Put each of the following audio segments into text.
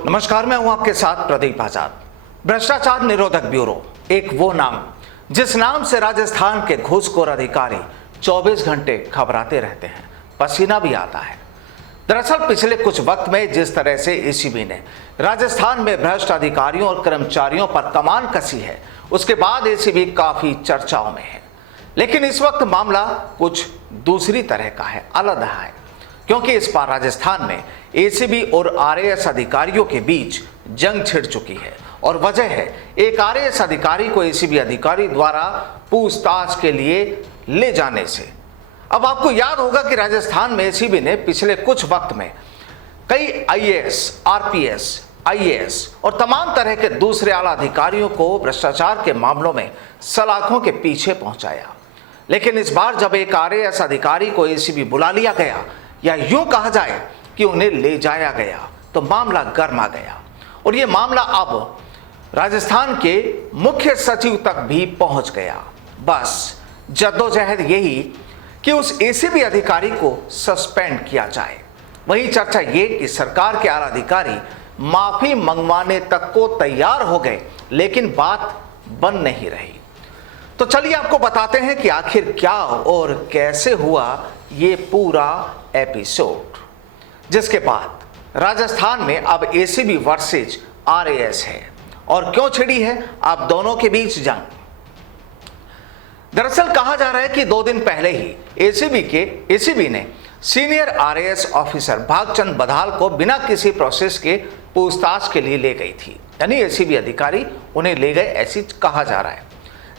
नमस्कार, मैं हूं आपके साथ प्रदीप आजाद। भ्रष्टाचार निरोधक ब्यूरो एक वो नाम जिस नाम से राजस्थान के घूसखोर अधिकारी 24 घंटे घबराते रहते हैं, पसीना भी आता है। दरअसल पिछले कुछ वक्त में जिस तरह से एसीबी ने राजस्थान में भ्रष्ट अधिकारियों और कर्मचारियों पर कमान कसी है, उसके बाद एसीबी काफी चर्चाओं में है। लेकिन इस वक्त मामला कुछ दूसरी तरह का है, अलग है, क्योंकि इस बार राजस्थान में एसीबी और आरएएस अधिकारियों के बीच जंग छिड़ चुकी है। और वजह है एक आरएएस अधिकारी को एसीबी अधिकारी द्वारा पूछताछ के लिए ले जाने से। अब आपको याद होगा कि राजस्थान में एसीबी ने पिछले कुछ वक्त में कई आईएएस, आरपीएस, आईएएस और तमाम तरह के दूसरे आला अधिकारियों को भ्रष्टाचार के मामलों में सलाखों के पीछे पहुंचाया। लेकिन इस बार जब एक आरएएस अधिकारी को एसीबी बुला लिया गया, या यूं कहा जाए कि उन्हें ले जाया गया, तो मामला गर्मा गया। और यह मामला अब राजस्थान के मुख्य सचिव तक भी पहुंच गया। बस जद्दोजहद यही कि उस एसीबी अधिकारी को सस्पेंड किया जाए। वही चर्चा ये कि सरकार के आला अधिकारी माफी मंगवाने तक को तैयार हो गए, लेकिन बात बन नहीं रही। तो चलिए आपको बताते हैं कि आखिर क्या और कैसे हुआ ये पूरा एपिसोड, जिसके बाद राजस्थान में अब एसीबी वर्सेज आरएएस है। और क्यों छिड़ी है अब दोनों के बीच जंग? दरअसल कहा जा रहा है कि 2 दिन पहले ही एसीबी ने senior RAS officer Bhagchand Badhal को बिना किसी प्रोसेस के पूछताछ के लिए ले गई थी। यानी एसीबी अधिकारी उन्हें ले गए, ऐसी कहा जा रहा है।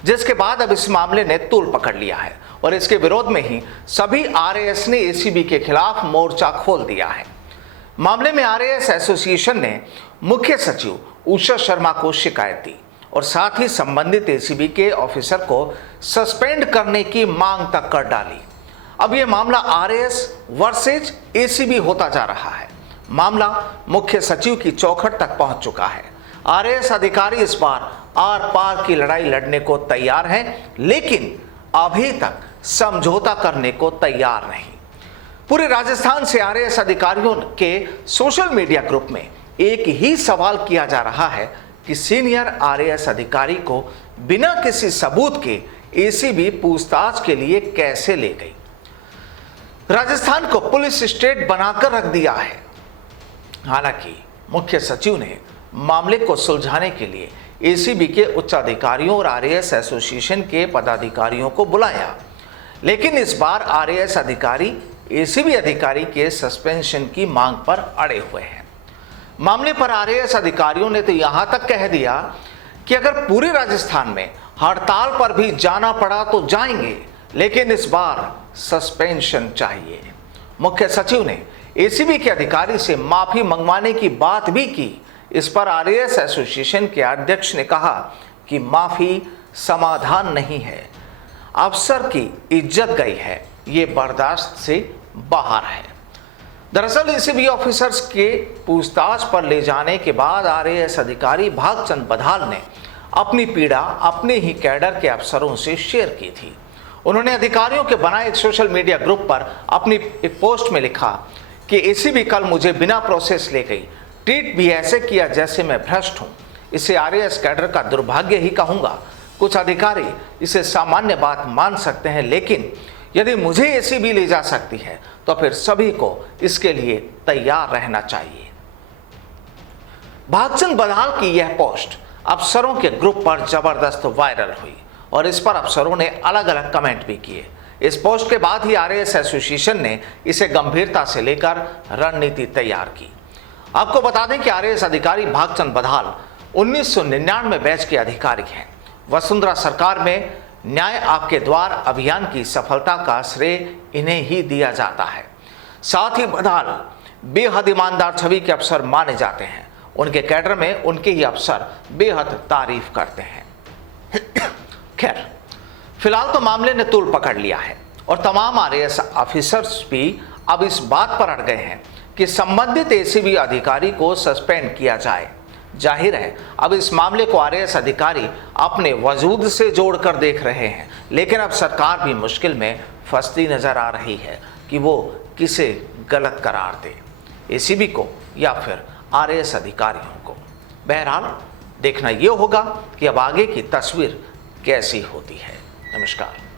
जिसके बाद अब इस मामले ने तूल पकड़ लिया है और इसके विरोध में ही सभी आरएएस ने एसीबी के खिलाफ मोर्चा खोल दिया है। मामले में आरएएस एसोसिएशन ने मुख्य सचिव उषा शर्मा को शिकायत दी और साथ ही संबंधित एसीबी के ऑफिसर को सस्पेंड करने की मांग तक कर डाली। अब यह मामला आरएएस वर्सेज एसीबी होता जा रहा है। मामला मुख्य सचिव की चौखट तक पहुंच चुका है। आरएएस अधिकारी इस बार आर पार की लड़ाई लड़ने को तैयार हैं, लेकिन अभी तक समझौता करने को तैयार नहीं। पूरे राजस्थान से आरएएस अधिकारियों के सोशल मीडिया ग्रुप में एक ही सवाल किया जा रहा है कि सीनियर आरएएस अधिकारी को बिना किसी सबूत के एसीबी पूछताछ के लिए कैसे ले गई। राजस्थान को पुलिस स्टेट बनाकर रख दिया है। हालांकि मुख्य सचिव ने मामले को सुलझाने के लिए एसीबी के उच्च अधिकारियों और आरएएस एसोसिएशन के पदाधिकारियों को बुलाया, लेकिन इस बार आरएएस अधिकारी एसीबी अधिकारी के सस्पेंशन की मांग पर अड़े हुए हैं। मामले पर आरएएस अधिकारियों ने तो यहां तक कह दिया कि अगर पूरे राजस्थान में हड़ताल पर भी जाना पड़ा तो जाएंगे, लेकिन इस बार सस्पेंशन चाहिए। मुख्य सचिव ने एसीबी के अधिकारी से माफी मंगवाने की बात भी की। इस पर आरएएस एसोसिएशन के अध्यक्ष ने कहा कि माफी समाधान नहीं है, अफसर की इज्जत गई है, ये बर्दाश्त से बाहर है। दरअसल एसीबी ऑफिसर्स के पूछताछ पर ले जाने के बाद आरएएस अधिकारी भागचंद बधाल ने अपनी पीड़ा अपने ही कैडर के अफसरों से शेयर की थी। उन्होंने अधिकारियों के बनाए एक सोशल मीडिया ग्रुप पर अपनी एक पोस्ट में लिखा कि एसीबी कल मुझे बिना प्रोसेस ले गई, ट्रीट भी ऐसे किया जैसे मैं भ्रष्ट हूं। इसे आरएएस कैडर का दुर्भाग्य ही कहूंगा। कुछ अधिकारी इसे सामान्य बात मान सकते हैं, लेकिन यदि मुझे एसीबी ले जा सकती है तो फिर सभी को इसके लिए तैयार रहना चाहिए। भागचंद बधाल की यह पोस्ट अफसरों के ग्रुप पर जबरदस्त वायरल हुई और इस पर अफसरों ने अलग अलग कमेंट भी किए। इस पोस्ट के बाद ही आरएएस एसोसिएशन ने इसे गंभीरता से लेकर रणनीति तैयार की। आपको बता दें कि आरएएस अधिकारी भागचंद बधाल 1999 बैच के अधिकारी हैं। वसुंधरा सरकार में न्याय आपके द्वार अभियान की सफलता का श्रेय इन्हें ही दिया जाता है। साथ ही बधाल बेहद ईमानदार छवि के अफसर माने जाते हैं। उनके कैडर में उनके ही अफसर बेहद तारीफ करते हैं। खैर, फिलहाल तो मामले ने तूल पकड़ लिया है और तमाम आरएएस ऑफिसर्स भी अब इस बात पर अड़ गए हैं कि संबंधित एसीबी अधिकारी को सस्पेंड किया जाए। जाहिर है अब इस मामले को आरएएस अधिकारी अपने वजूद से जोड़कर देख रहे हैं, लेकिन अब सरकार भी मुश्किल में फंसती नजर आ रही है कि वो किसे गलत करार दे, एसीबी को या फिर आरएएस अधिकारियों को। बहरहाल देखना यह होगा कि अब आगे की तस्वीर कैसी होती है। नमस्कार।